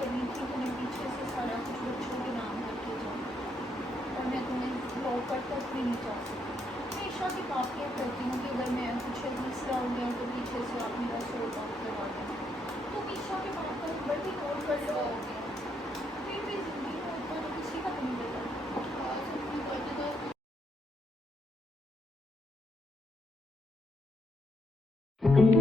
करनी थी, तुम्हें पीछे से सारा कुछ बच्चों के नाम करके जाऊँ, और मैं तुम्हें लॉकर तक भी नहीं जा सकती। मैं ईशा की काफ़ियत करती हूँ कि अगर मैं कुछ तीसरा हो गया तो पीछे से आप मेरा सोल आउट करवा दें। तुम ईशा के बात का नंबर भी नोट कर लो, फिर भी जिंदगी में उतना तो किसी का नहीं मिलेगा। Thank you.